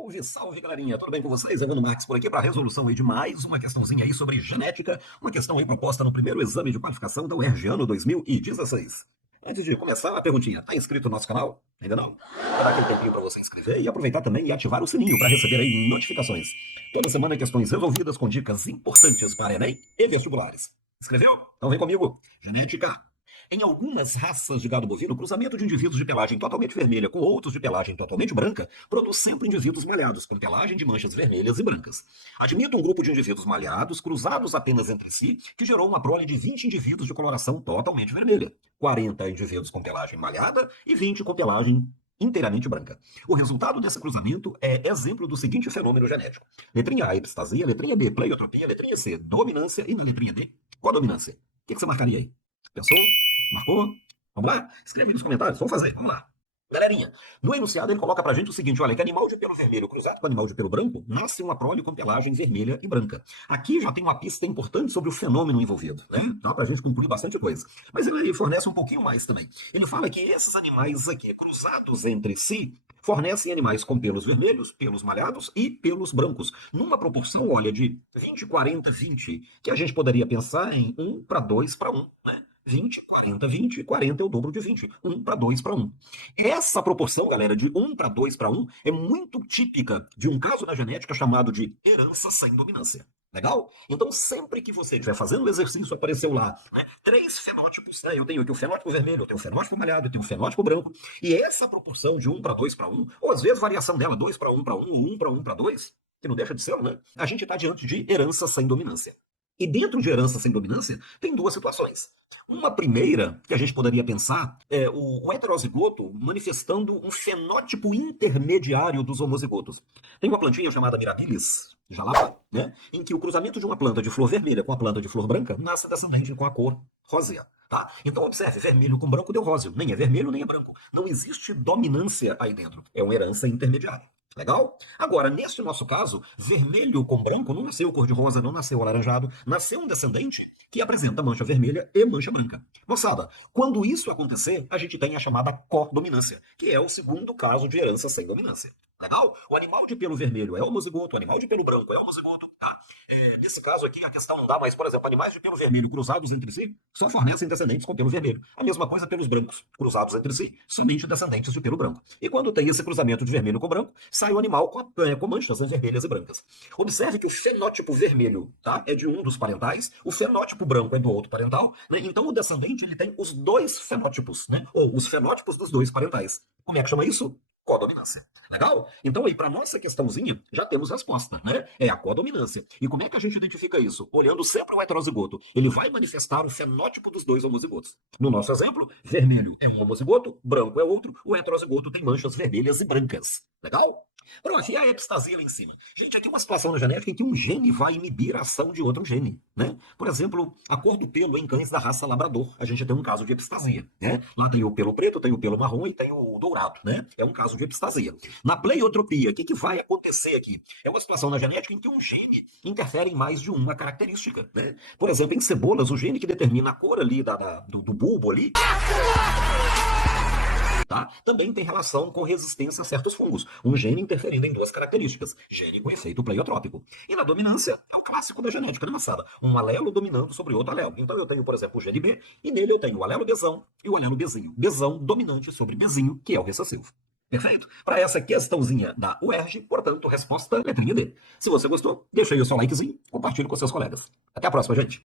Salve, salve, galerinha! Tudo bem com vocês? Evandro Marques por aqui para a resolução aí de mais uma questãozinha aí sobre genética, uma questão aí proposta no primeiro exame de qualificação da UERJ ano 2016. Antes de começar, a perguntinha, tá inscrito no nosso canal? Ainda não? Vou dar aquele tempinho para você inscrever e aproveitar também e ativar o sininho para receber aí notificações. Toda semana questões resolvidas com dicas importantes para Enem e vestibulares. Escreveu? Então vem comigo. Genética. Em algumas raças de gado bovino, o cruzamento de indivíduos de pelagem totalmente vermelha com outros de pelagem totalmente branca produz sempre indivíduos malhados, com pelagem de manchas vermelhas e brancas. Admito um grupo de indivíduos malhados, cruzados apenas entre si, que gerou uma prole de 20 indivíduos de coloração totalmente vermelha, 40 indivíduos com pelagem malhada e 20 com pelagem inteiramente branca. O resultado desse cruzamento é exemplo do seguinte fenômeno genético. Letrinha A, epistasia, letrinha B, pleiotropia, letrinha C, dominância e na letrinha D, codominância. O que você marcaria aí? Pensou? Marcou? Vamos lá? Escreve aí nos comentários. Vamos fazer. Vamos lá. Galerinha, no enunciado ele coloca pra gente o seguinte, olha, que animal de pelo vermelho cruzado com animal de pelo branco nasce uma prole com pelagem vermelha e branca. Aqui já tem uma pista importante sobre o fenômeno envolvido, né? Dá pra gente concluir bastante coisa. Mas ele fornece um pouquinho mais também. Ele fala que esses animais aqui, cruzados entre si, fornecem animais com pelos vermelhos, pelos malhados e pelos brancos, numa proporção, olha, de 20, 40, 20, que a gente poderia pensar em 1 para 2 para 1, né? 20, 40, 20, 40 é o dobro de 20. 1 para 2 para 1. Essa proporção, galera, de 1 para 2 para 1 é muito típica de um caso na genética chamado de herança sem dominância. Legal? Então, sempre que você estiver fazendo o exercício, apareceu lá, né, 3 fenótipos, né? Eu tenho aqui o fenótipo vermelho, eu tenho o fenótipo malhado, eu tenho o fenótipo branco, e essa proporção de 1 para 2 para 1, ou às vezes variação dela, 2 para 1 para 1, ou 1 para 1 para 2, que não deixa de ser, né? A gente está diante de herança sem dominância. E dentro de herança sem dominância, tem duas situações. Uma primeira, que a gente poderia pensar, é o heterozigoto manifestando um fenótipo intermediário dos homozigotos. Tem uma plantinha chamada Mirabilis, jalapa, né, em que o cruzamento de uma planta de flor vermelha com a planta de flor branca nasce descendente com a cor rósea. Tá? Então observe, vermelho com branco deu róseo. Nem é vermelho, nem é branco. Não existe dominância aí dentro. É uma herança intermediária. Legal? Agora, neste nosso caso, vermelho com branco não nasceu cor-de-rosa, não nasceu alaranjado, nasceu um descendente que apresenta mancha vermelha e mancha branca. Moçada, quando isso acontecer, a gente tem a chamada codominância, que é o segundo caso de herança sem dominância. Legal? O animal de pelo vermelho é homozigoto, o animal de pelo branco é homozigoto, tá? Nesse caso aqui, a questão não dá, mas, por exemplo, animais de pelo vermelho cruzados entre si só fornecem descendentes com pelo vermelho. A mesma coisa pelos brancos, cruzados entre si, somente descendentes de pelo branco. E quando tem esse cruzamento de vermelho com branco, sai o animal com manchas vermelhas e brancas. Observe que o fenótipo vermelho, tá, é de um dos parentais, o fenótipo branco é do outro parental, né? Então o descendente ele tem os dois fenótipos, né? Ou os fenótipos dos dois parentais. Como é que chama isso? Codominância. Legal? Então aí, para nossa questãozinha, já temos resposta, né? É a codominância. E como é que a gente identifica isso? Olhando sempre o heterozigoto. Ele vai manifestar o fenótipo dos dois homozigotos. No nosso exemplo, vermelho é um homozigoto, branco é outro, o heterozigoto tem manchas vermelhas e brancas. Legal? Pronto, e a epistasia lá em cima? Gente, aqui é uma situação na genética em que um gene vai inibir a ação de outro gene, né? Por exemplo, a cor do pelo em cães da raça labrador. A gente tem um caso de epistasia, né? Lá tem o pelo preto, tem o pelo marrom e tem o dourado, né? É um caso de epistasia. Na pleiotropia, o que vai acontecer aqui? É uma situação na genética em que um gene interfere em mais de uma característica, né? Por exemplo, em cebolas, o gene que determina a cor ali do bulbo ali, tá? Também tem relação com resistência a certos fungos. Um gene interferindo em duas características. Gene com efeito pleiotrópico. E na dominância, é o clássico da genética, né, moçada? Um alelo dominando sobre outro alelo. Então eu tenho, por exemplo, o gene B, e nele eu tenho o alelo Bzão e o alelo Bzinho. Bzão dominante sobre Bzinho, que é o recessivo. Perfeito? Para essa questãozinha da UERJ, portanto, resposta letrinha D. Se você gostou, deixa aí o seu likezinho, compartilhe com seus colegas. Até a próxima, gente!